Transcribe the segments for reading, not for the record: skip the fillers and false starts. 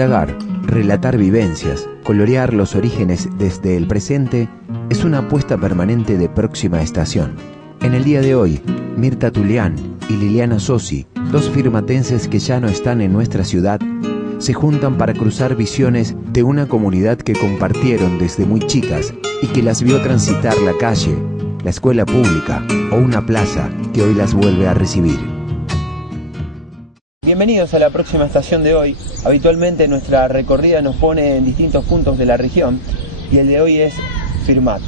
Indagar, relatar vivencias, colorear los orígenes desde el presente es una apuesta permanente de Próxima Estación. En el día de hoy, Mirta Tulián y Liliana Sossi, dos firmatenses que ya no están en nuestra ciudad, se juntan para cruzar visiones de una comunidad que compartieron desde muy chicas y que las vio transitar la calle, la escuela pública o una plaza que hoy las vuelve a recibir. Bienvenidos a la Próxima Estación de hoy. Habitualmente nuestra recorrida nos pone en distintos puntos de la región y el de hoy es Firmat.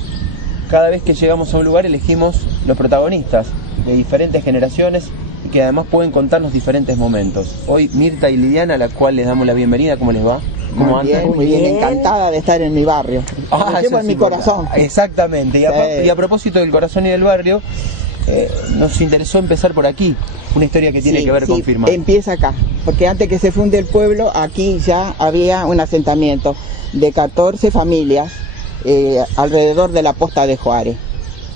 Cada vez que llegamos a un lugar elegimos los protagonistas de diferentes generaciones y que además pueden contarnos diferentes momentos. Hoy Mirta y Liliana, a la cual les damos la bienvenida. ¿Cómo les va? ¿Cómo andan? Muy bien, encantada de estar en mi barrio. Lo llevo en mi corazón. Exactamente. Y a propósito del corazón y del barrio, nos interesó empezar por aquí, una historia que tiene que ver con Firmat. Empieza acá, porque antes que se funde el pueblo, aquí ya había un asentamiento de 14 familias alrededor de la posta de Juárez.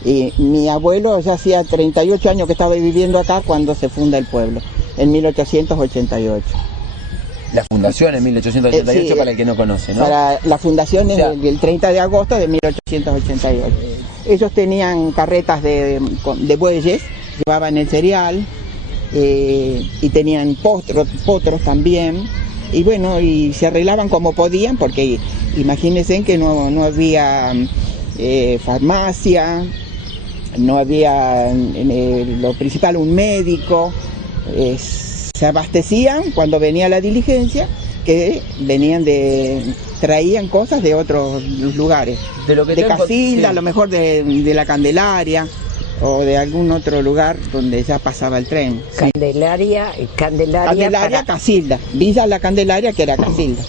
Y mi abuelo ya hacía 38 años que estaba viviendo acá cuando se funda el pueblo, en 1888. La fundación en 1888, para el que no conoce, ¿no? Para la fundación el 30 de agosto de 1888. Ellos tenían carretas de bueyes, llevaban el cereal y tenían potros también. Y bueno, y se arreglaban como podían, porque imagínense que no había farmacia, no había lo principal, un médico. Se abastecían cuando venía la diligencia, que traían cosas de otros lugares, de Casilda, a lo mejor de la Candelaria o de algún otro lugar donde ya pasaba el tren. Candelaria, Casilda, Villa La Candelaria, que era Casilda.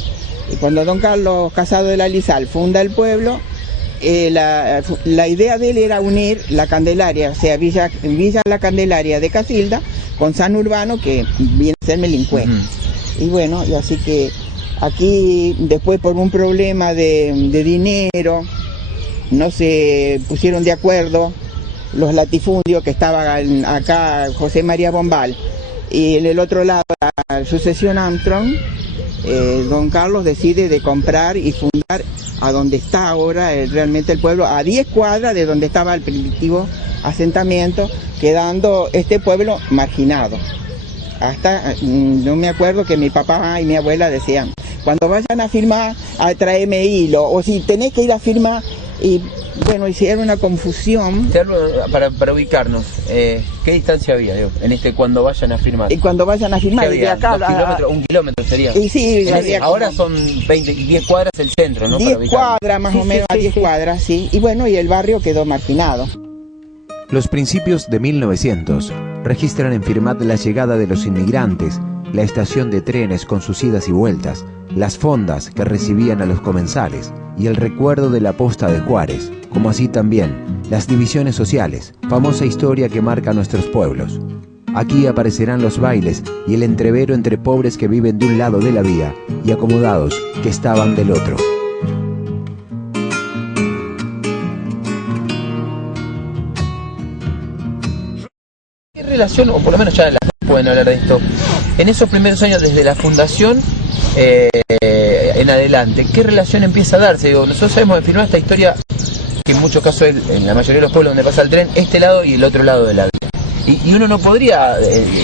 Y cuando don Carlos Casado de la Lizal funda el pueblo, la idea de él era unir la Candelaria, o sea, Villa La Candelaria de Casilda con San Urbano, que viene a ser Melincue. Y bueno, y así que aquí después, por un problema de dinero, no se pusieron de acuerdo los latifundios, que estaban acá José María Bombal y en el otro lado la sucesión Armstrong. Don Carlos decide de comprar y fundar a donde está ahora realmente el pueblo, a 10 cuadras de donde estaba el primitivo asentamiento, quedando este pueblo marginado. Hasta, no me acuerdo que mi papá y mi abuela decían, cuando vayan a firmar, tráeme hilo, o si tenés que ir a firmar, y bueno, hicieron una confusión. Para ubicarnos, ¿qué distancia había en cuando vayan a firmar? Y cuando vayan a firmar, de acá, un kilómetro sería. Y sí, ahora son 10 cuadras el centro, ¿no? 10 cuadras más o menos, a 10 cuadras, sí. Y bueno, y el barrio quedó marginado. Los principios de 1900 registran en Firmat la llegada de los inmigrantes, la estación de trenes con sus idas y vueltas, las fondas que recibían a los comensales y el recuerdo de la posta de Juárez, como así también las divisiones sociales, famosa historia que marca nuestros pueblos. Aquí aparecerán los bailes y el entrevero entre pobres que viven de un lado de la vía y acomodados que estaban del otro. ¿Qué relación, o por lo menos ya las dos pueden hablar de esto, en esos primeros años desde la fundación en adelante, qué relación empieza a darse? Nosotros sabemos de Firmat esta historia, que en muchos casos, en la mayoría de los pueblos donde pasa el tren, este lado y el otro lado de la vía. Y uno no podría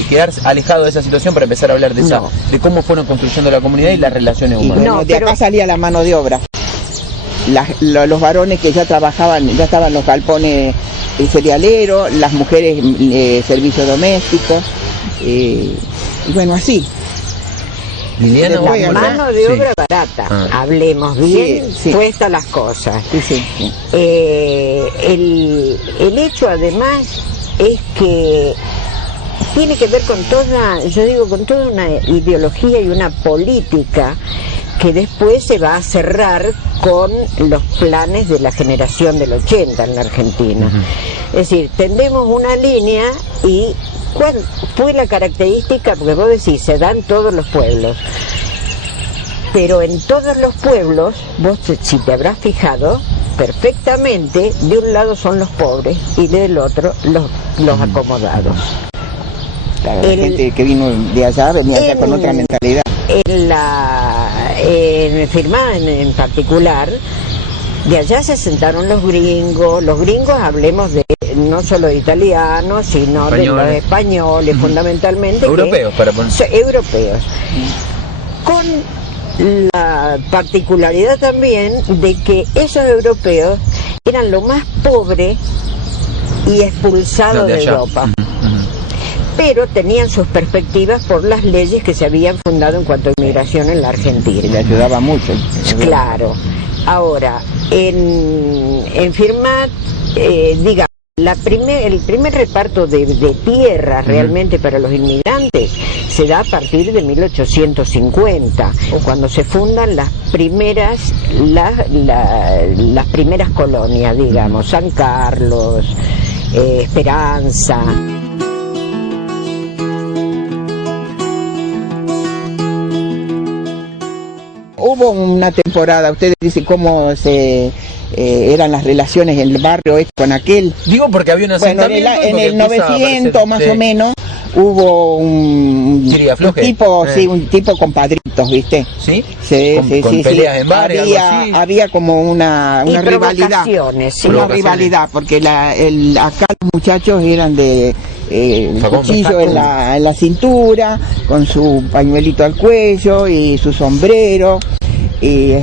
quedarse alejado de esa situación para empezar a hablar de de cómo fueron construyendo la comunidad y las relaciones humanas. De acá salía la mano de obra. Los varones que ya trabajaban, ya estaban los galpones cerealeros, las mujeres servicios domésticos, y bueno, así. La mano de obra barata, hablemos bien, puestas las cosas. El hecho además es que tiene que ver con con toda una ideología y una política que después se va a cerrar con los planes de la generación del 80 en la Argentina. Es decir, tendemos una línea y ¿cuál fue la característica? Porque vos decís, se da en todos los pueblos, pero en todos los pueblos, vos si te habrás fijado perfectamente, de un lado son los pobres y del otro los acomodados. Claro, la gente que vino de allá venía allá con otra mentalidad. Firmat en particular, de allá se sentaron los gringos, hablemos de no solo de italianos, sino de los españoles, fundamentalmente. Europeos, para poner. Europeos. Con la particularidad también de que esos europeos eran lo más pobre y expulsado de Europa. Pero tenían sus perspectivas por las leyes que se habían fundado en cuanto a inmigración en la Argentina. Y le ayudaba mucho. Claro. Ahora, en Firmat, digamos, el primer reparto de tierras realmente para los inmigrantes se da a partir de 1850, cuando se fundan las primeras colonias, digamos, San Carlos, Esperanza. Hubo una temporada, ustedes dicen cómo eran las relaciones en el barrio con aquel. Digo porque había un asentamiento. Bueno, en el 900 más o menos hubo un tipo, sí, un tipo con padritos, ¿viste? ¿Sí? Sí, con peleas en bares, había como una rivalidad. Sí. Una rivalidad, porque acá los muchachos eran de cuchillo en la cintura, con su pañuelito al cuello y su sombrero, y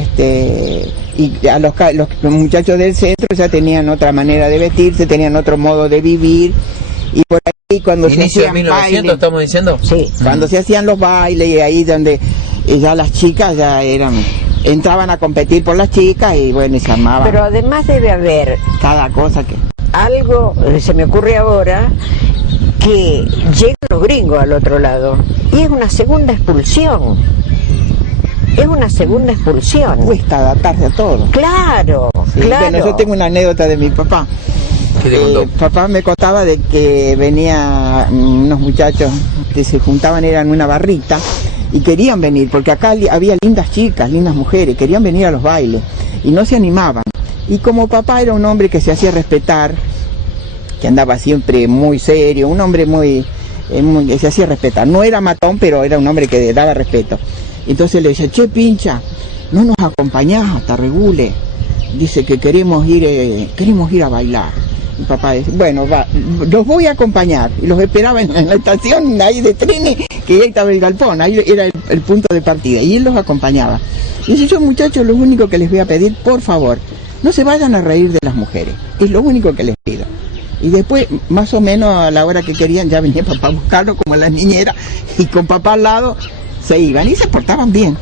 los muchachos del centro ya tenían otra manera de vestirse, tenían otro modo de vivir, y por ahí cuando inicio se hacían de 1900 bailes, estamos diciendo. Sí, cuando se hacían los bailes, y ahí donde ya las chicas ya entraban a competir por las chicas, y bueno, y se armaban. Pero además debe haber cada cosa que... Algo, se me ocurre ahora, que llegan los gringos al otro lado, y es una segunda expulsión. Cuesta adaptarse a todo. Claro, sí, claro. Bueno, yo tengo una anécdota de mi papá. Papá me contaba de que venían unos muchachos que se juntaban, eran una barrita, y querían venir, porque acá había lindas chicas, lindas mujeres, querían venir a los bailes, y no se animaban. Y como papá era un hombre que se hacía respetar, que andaba siempre muy serio, un hombre que se hacía respetar, no era matón, pero era un hombre que daba respeto. Entonces le decía: che, pincha, no nos acompañás hasta Regule, dice que queremos ir a bailar. Mi papá decía: bueno, los voy a acompañar. Y los esperaba en la estación ahí de trenes, que ahí estaba el galpón, ahí era el punto de partida, y él los acompañaba. Y dice: yo, muchachos, lo único que les voy a pedir, por favor, no se vayan a reír de las mujeres, es lo único que les pido. Y después, más o menos a la hora que querían, ya venía papá a buscarlo como las niñeras, y con papá al lado se iban y se portaban bien.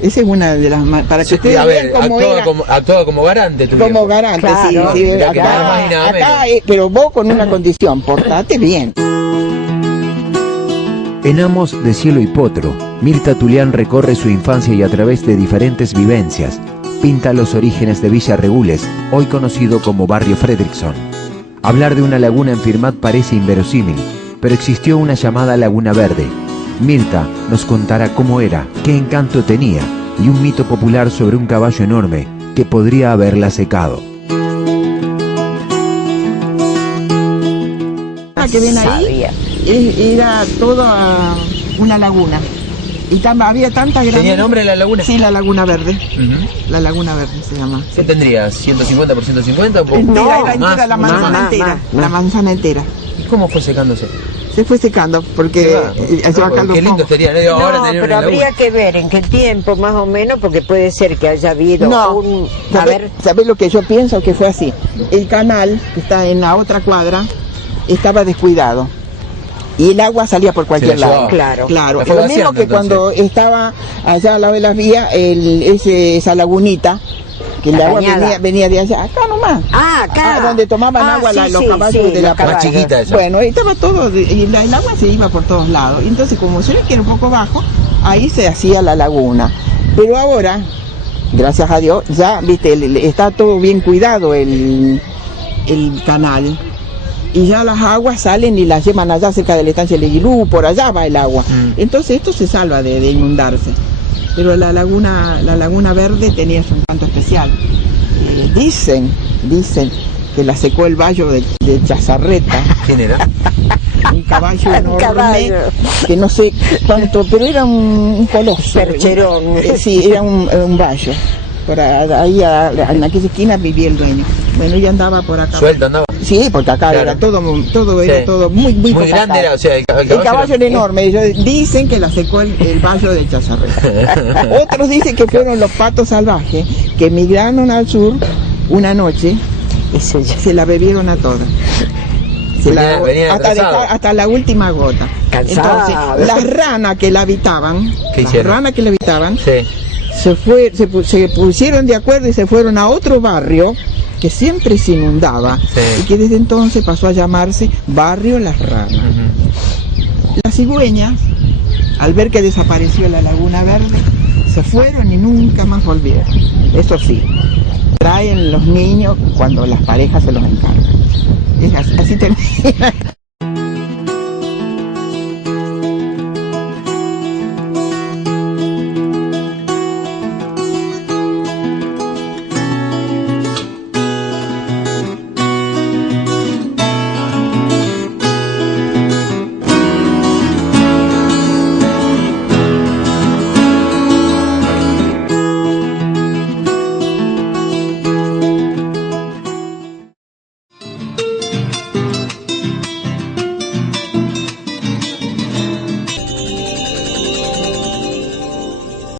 Esa es una de las... Para que ustedes vean cómo era. Actuaba como garante tu Como viejo. garante, claro. Sí. Acá, pero vos con una condición: portate bien. En Amos de Cielo y Potro, Mirta Tulián recorre su infancia y a través de diferentes vivencias pinta los orígenes de Villa Regules, hoy conocido como Barrio Fredrickson. Hablar de una laguna en Firmat parece inverosímil, pero existió una llamada Laguna Verde. Mirta nos contará cómo era, qué encanto tenía, y un mito popular sobre un caballo enorme que podría haberla secado. Que ven ahí era toda una laguna, y había tanta grande. ¿Tenía nombre la laguna? Sí, la Laguna Verde. La Laguna Verde se llama. ¿Qué tendría? ¿150 por 150? Era entera, la manzana entera. La manzana entera. ¿Y cómo fue secándose? Se fue secando porque qué lindo sería, ¿no? Ahora tener pero una habría laguna. que ver en qué tiempo más o menos, porque puede ser que haya habido ¿Sabés lo que yo pienso? Que fue así. El canal, que está en la otra cuadra, estaba descuidado, y el agua salía por cualquier lado. Claro. Lo mismo que cuando estaba allá al lado de las vías, esa lagunita, que el agua venía de allá, acá nomás. Acá. Donde tomaban agua los caballos de la más chiquita esa. Bueno, ahí estaba todo, y el agua se iba por todos lados. Entonces, como se ve que era un poco bajo, ahí se hacía la laguna. Pero ahora, gracias a Dios, ya, viste, está todo bien cuidado el canal. Y ya las aguas salen y las llevan allá cerca de la estancia de Leguilú, por allá va el agua. Entonces esto se salva de inundarse. Pero la laguna Verde tenía su encanto especial. Dicen que la secó el vallo de Chazarreta. ¿Quién era? un caballo Un enorme, caballo. que no sé cuánto, pero era un coloso. Percherón. Sí, era un vallo. Por ahí, en aquella esquina vivía el dueño. Bueno, ella andaba por acá. Suelto andaba. Sí, porque acá Claro. era todo, era Sí. todo muy Muy poca grande casa. era, o sea, El caballo era enorme. Ellos dicen que la secó el vallo de Chazarreta. Otros dicen que fueron los patos salvajes que emigraron al sur una noche, Eso ya. se la bebieron a todas. Venían atrasados. Hasta la última gota. Cansada. Entonces, las ranas que la habitaban, ¿Qué hicieron? Sí. se pusieron de acuerdo y se fueron a otro barrio que siempre se inundaba, Sí. y que desde entonces pasó a llamarse Barrio Las Ranas. Ujú. Las cigüeñas, al ver que desapareció la Laguna Verde, se fueron y nunca más volvieron. Eso sí, traen los niños cuando las parejas se los encargan. Es así termina.